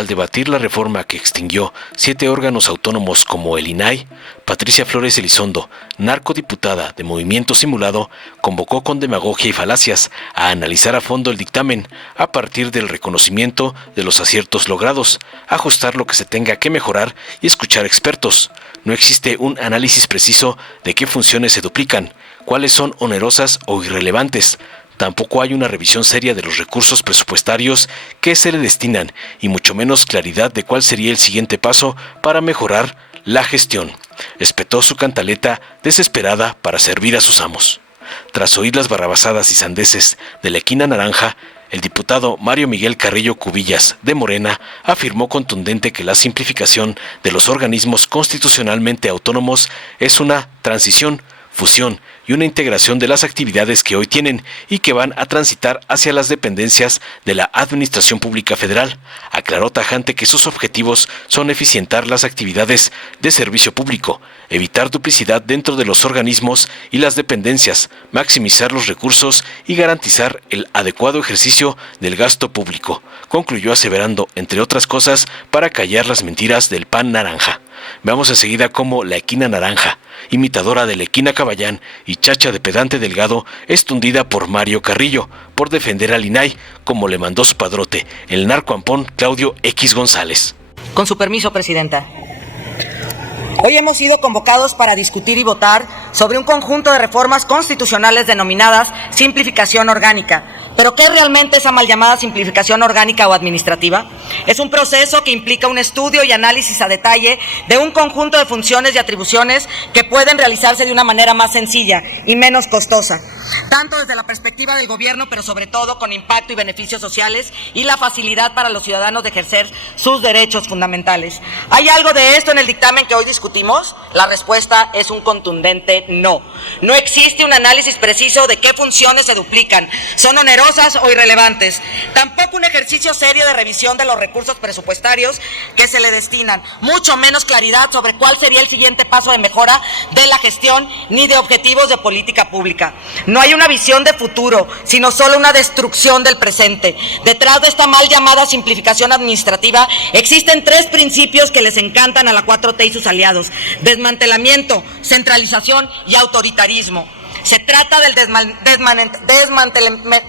al debatir la reforma que extinguió 7 órganos autónomos como el INAI, Patricia Flores Elizondo, narcodiputada de Movimiento Simulado, convocó con demagogia y falacias a analizar a fondo el dictamen a partir del reconocimiento de los aciertos logrados, ajustar lo que se tenga que mejorar y escuchar expertos. No existe un análisis preciso de qué funciones se duplican, cuáles son onerosas o irrelevantes. Tampoco hay una revisión seria de los recursos presupuestarios que se le destinan y mucho menos claridad de cuál sería el siguiente paso para mejorar la gestión. Espetó su cantaleta desesperada para servir a sus amos. Tras oír las barrabasadas y sandeces de la Equina Naranja, el diputado Mario Miguel Carrillo Cubillas, de Morena, afirmó contundente que la simplificación de los organismos constitucionalmente autónomos es una transición, fusión y una integración de las actividades que hoy tienen y que van a transitar hacia las dependencias de la Administración Pública Federal. Aclaró tajante que sus objetivos son eficientar las actividades de servicio público, evitar duplicidad dentro de los organismos y las dependencias, maximizar los recursos y garantizar el adecuado ejercicio del gasto público. Concluyó aseverando, entre otras cosas, para callar las mentiras del PAN naranja. Veamos enseguida cómo la Equina Naranja, imitadora de la Equina Caballán y chacha de pedante Delgado, es tundida por Mario Carrillo por defender al INAI, como le mandó su padrote, el narcoampón Claudio X González. Con su permiso, Presidenta. Hoy hemos sido convocados para discutir y votar sobre un conjunto de reformas constitucionales denominadas simplificación orgánica. ¿Pero qué es realmente esa mal llamada simplificación orgánica o administrativa? Es un proceso que implica un estudio y análisis a detalle de un conjunto de funciones y atribuciones que pueden realizarse de una manera más sencilla y menos costosa, tanto desde la perspectiva del gobierno, pero sobre todo con impacto y beneficios sociales y la facilidad para los ciudadanos de ejercer sus derechos fundamentales. ¿Hay algo de esto en el dictamen que hoy discutimos? La respuesta es un contundente no. No existe un análisis preciso de qué funciones se duplican, son onerosas o irrelevantes. Tampoco un ejercicio serio de revisión de los recursos presupuestarios que se le destinan, mucho menos claridad sobre cuál sería el siguiente paso de mejora de la gestión ni de objetivos de política pública. No hay una visión de futuro, sino solo una destrucción del presente. Detrás de esta mal llamada simplificación administrativa existen 3 principios que les encantan a la 4T y sus aliados: desmantelamiento, centralización y autoritarismo. Se trata del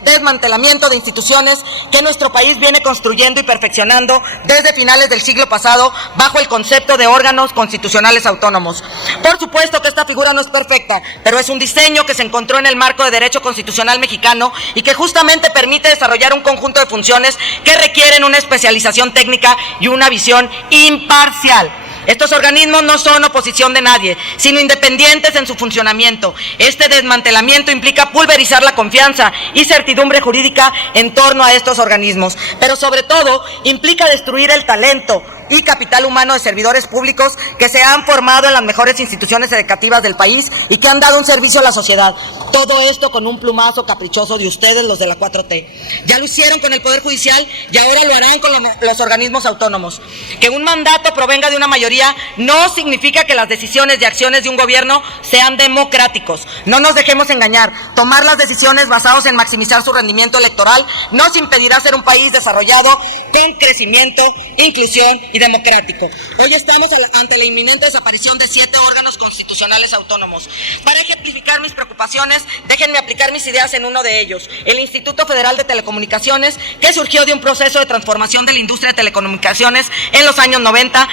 desmantelamiento de instituciones que nuestro país viene construyendo y perfeccionando desde finales del siglo pasado bajo el concepto de órganos constitucionales autónomos. Por supuesto que esta figura no es perfecta, pero es un diseño que se encontró en el marco de derecho constitucional mexicano y que justamente permite desarrollar un conjunto de funciones que requieren una especialización técnica y una visión imparcial. Estos organismos no son oposición de nadie, sino independientes en su funcionamiento. Este desmantelamiento implica pulverizar la confianza y certidumbre jurídica en torno a estos organismos, pero sobre todo implica destruir el talento y capital humano de servidores públicos que se han formado en las mejores instituciones educativas del país y que han dado un servicio a la sociedad. Todo esto con un plumazo caprichoso de ustedes, los de la 4T. Ya lo hicieron con el Poder Judicial y ahora lo harán con los organismos autónomos. Que un mandato provenga de una mayoría no significa que las decisiones y acciones de un gobierno sean democráticos. No nos dejemos engañar. Tomar las decisiones basadas en maximizar su rendimiento electoral nos impedirá ser un país desarrollado con crecimiento, inclusión y democrático. Hoy estamos ante la inminente desaparición de 7 órganos constitucionales autónomos. Para ejemplificar mis preocupaciones, déjenme aplicar mis ideas en uno de ellos, el Instituto Federal de Telecomunicaciones, que surgió de un proceso de transformación de la industria de telecomunicaciones en los años 90,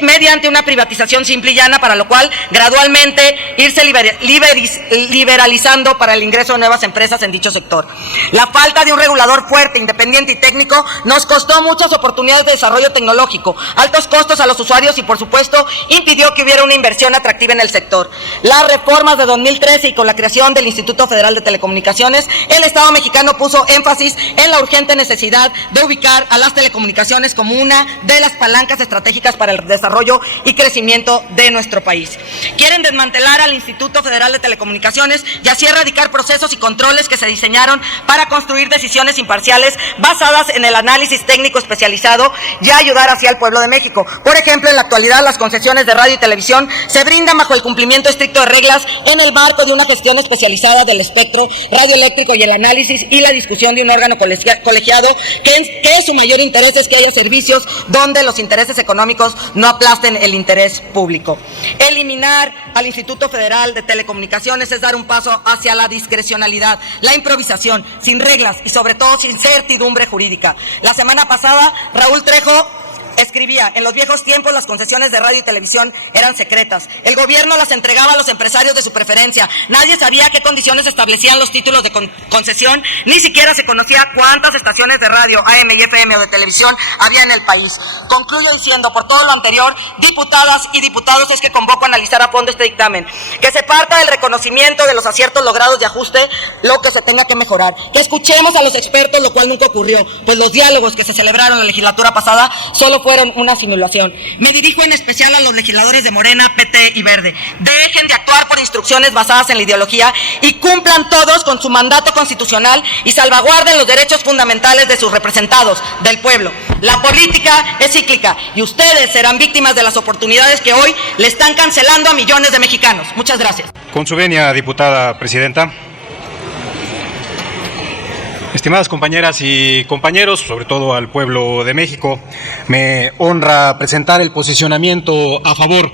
mediante una privatización simple y llana, para lo cual gradualmente irse liberalizando para el ingreso de nuevas empresas en dicho sector. La falta de un regulador fuerte, independiente y técnico nos costó muchas oportunidades de desarrollo tecnológico, altos costos a los usuarios y, por supuesto, impidió que hubiera una inversión atractiva en el sector. Las reformas de 2013 y con la creación del Instituto Federal de Telecomunicaciones, el Estado mexicano puso énfasis en la urgente necesidad de ubicar a las telecomunicaciones como una de las palancas estratégicas para el desarrollo y crecimiento de nuestro país. Quieren desmantelar al Instituto Federal de Telecomunicaciones y así erradicar procesos y controles que se diseñaron para construir decisiones imparciales basadas en el análisis técnico especializado y ayudar así al al pueblo de México. Por ejemplo, en la actualidad las concesiones de radio y televisión se brindan bajo el cumplimiento estricto de reglas en el marco de una gestión especializada del espectro radioeléctrico y el análisis y la discusión de un órgano colegiado que su mayor interés es que haya servicios donde los intereses económicos no aplasten el interés público. Eliminar al Instituto Federal de Telecomunicaciones es dar un paso hacia la discrecionalidad, la improvisación, sin reglas y sobre todo sin certidumbre jurídica. La semana pasada, Raúl Trejo escribía: en los viejos tiempos las concesiones de radio y televisión eran secretas. El gobierno las entregaba a los empresarios de su preferencia. Nadie sabía qué condiciones establecían los títulos de concesión, ni siquiera se conocía cuántas estaciones de radio, AM y FM o de televisión había en el país. Concluyo diciendo, por todo lo anterior, diputadas y diputados, es que convoco a analizar a fondo este dictamen, que se parta del reconocimiento de los aciertos logrados de ajuste, lo que se tenga que mejorar, que escuchemos a los expertos, lo cual nunca ocurrió, pues los diálogos que se celebraron en la legislatura pasada solo fueron una simulación. Me dirijo en especial a los legisladores de Morena, PT y Verde. Dejen de actuar por instrucciones basadas en la ideología y cumplan todos con su mandato constitucional y salvaguarden los derechos fundamentales de sus representados, del pueblo. La política es cíclica y ustedes serán víctimas de las oportunidades que hoy le están cancelando a millones de mexicanos. Muchas gracias. Con su venia, diputada presidenta. Estimadas compañeras y compañeros, sobre todo al pueblo de México, me honra presentar el posicionamiento a favor,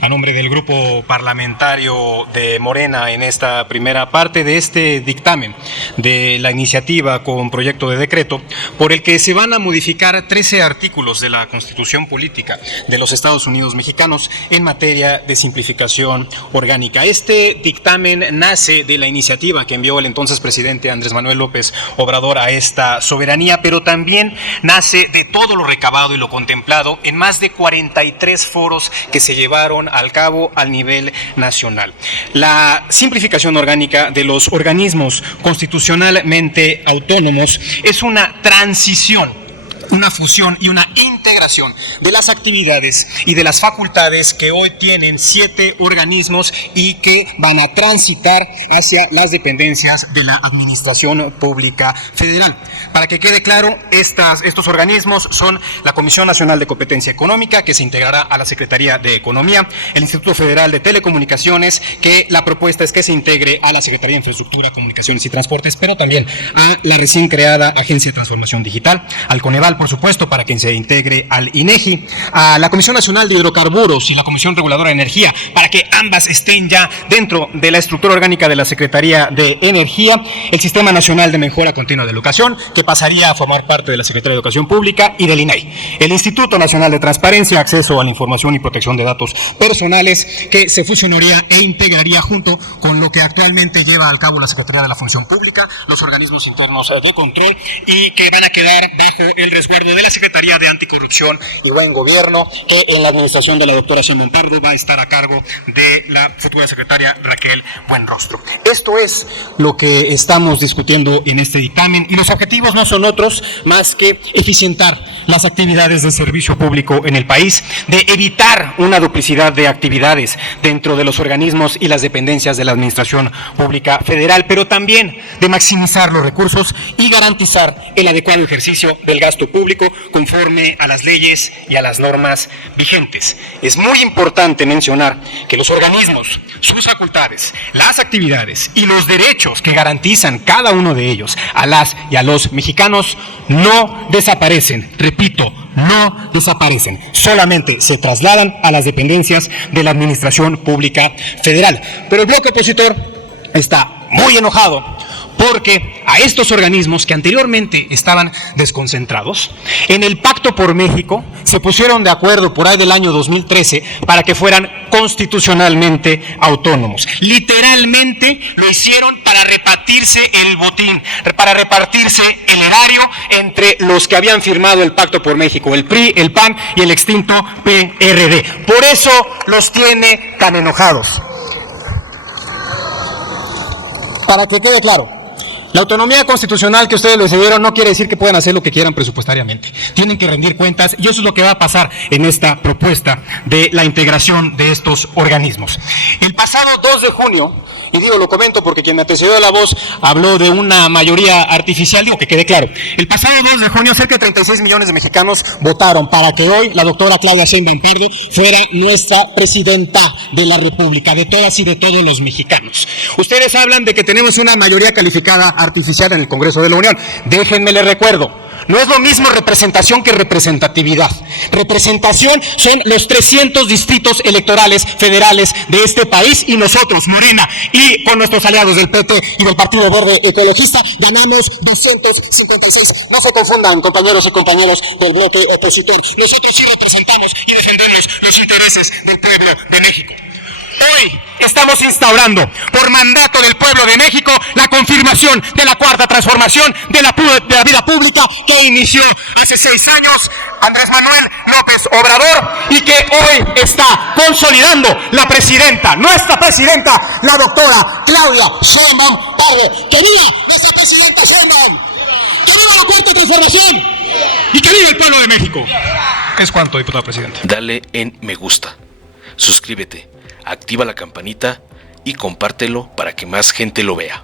a nombre del grupo parlamentario de Morena, en esta primera parte de este dictamen de la iniciativa con proyecto de decreto por el que se van a modificar 13 artículos de la Constitución Política de los Estados Unidos Mexicanos en materia de simplificación orgánica. Este dictamen nace de la iniciativa que envió el entonces presidente Andrés Manuel López Obrador a esta soberanía, pero también nace de todo lo recabado y lo contemplado en más de 43 foros que se llevaron al cabo al nivel nacional. La simplificación orgánica de los organismos constitucionalmente autónomos es una transición, una fusión y una integración de las actividades y de las facultades que hoy tienen 7 organismos y que van a transitar hacia las dependencias de la Administración Pública Federal. Para que quede claro, estos organismos son la Comisión Nacional de Competencia Económica, que se integrará a la Secretaría de Economía, el Instituto Federal de Telecomunicaciones, que la propuesta es que se integre a la Secretaría de Infraestructura, Comunicaciones y Transportes, pero también a la recién creada Agencia de Transformación Digital, al Coneval, por supuesto, para que se integre al INEGI, a la Comisión Nacional de Hidrocarburos y la Comisión Reguladora de Energía, para que ambas estén ya dentro de la estructura orgánica de la Secretaría de Energía, el Sistema Nacional de Mejora Continua de la Educación, que pasaría a formar parte de la Secretaría de Educación Pública, y del INAI, el Instituto Nacional de Transparencia, Acceso a la Información y Protección de Datos Personales, que se fusionaría e integraría junto con lo que actualmente lleva a cabo la Secretaría de la Función Pública, los organismos internos de control, y que van a quedar bajo el resguardo de la Secretaría de Anticorrupción y Buen Gobierno, que en la administración de la doctora Sheinbaum Pardo va a estar a cargo de la futura secretaria Raquel Buenrostro. Esto es lo que estamos discutiendo en este dictamen, y los objetivos no son otros más que eficientar las actividades de servicio público en el país, de evitar una duplicidad de actividades dentro de los organismos y las dependencias de la Administración Pública Federal, pero también de maximizar los recursos y garantizar el adecuado ejercicio del gasto público conforme a las leyes y a las normas vigentes. Es muy importante mencionar que los organismos, sus facultades, las actividades y los derechos que garantizan cada uno de ellos a las y a los mexicanos no desaparecen. Repito, no desaparecen, solamente se trasladan a las dependencias de la Administración Pública Federal. Pero el bloque opositor está muy enojado porque a estos organismos que anteriormente estaban desconcentrados, en el Pacto por México se pusieron de acuerdo por ahí del año 2013 para que fueran constitucionalmente autónomos. Literalmente lo hicieron para repartirse el botín, para repartirse el erario entre los que habían firmado el Pacto por México, el PRI, el PAN y el extinto PRD. Por eso los tiene tan enojados. Para que quede claro, la autonomía constitucional que ustedes les dieron no quiere decir que puedan hacer lo que quieran presupuestariamente. Tienen que rendir cuentas, y eso es lo que va a pasar en esta propuesta de la integración de estos organismos. El pasado 2 de junio, Y digo, lo comento porque quien me antecedió a la voz habló de una mayoría artificial. Digo, que quede claro. El pasado 2 de junio, cerca de 36 millones de mexicanos votaron para que hoy la doctora Claudia Sheinbaum Pardo fuera nuestra presidenta de la República, de todas y de todos los mexicanos. Ustedes hablan de que tenemos una mayoría calificada artificial en el Congreso de la Unión. Déjenme les recuerdo. No es lo mismo representación que representatividad. Representación son los 300 distritos electorales federales de este país y nosotros, Morena, y con nuestros aliados del PT y del Partido Verde Ecologista, ganamos 256. No se confundan, compañeros y compañeras del bloque opositor. Nosotros sí representamos y defendemos los intereses del pueblo de México. Hoy estamos instaurando, por mandato del pueblo de México, la confirmación de la cuarta transformación de la vida pública que inició hace 6 años Andrés Manuel López Obrador y que hoy está consolidando la presidenta, nuestra presidenta, la doctora Claudia Sheinbaum Pardo. ¡Que viva nuestra presidenta Sheinbaum! ¡Que viva la cuarta transformación! ¡Y que viva el pueblo de México! Es cuanto, diputado presidente. Dale en me gusta, suscríbete, activa la campanita y compártelo para que más gente lo vea.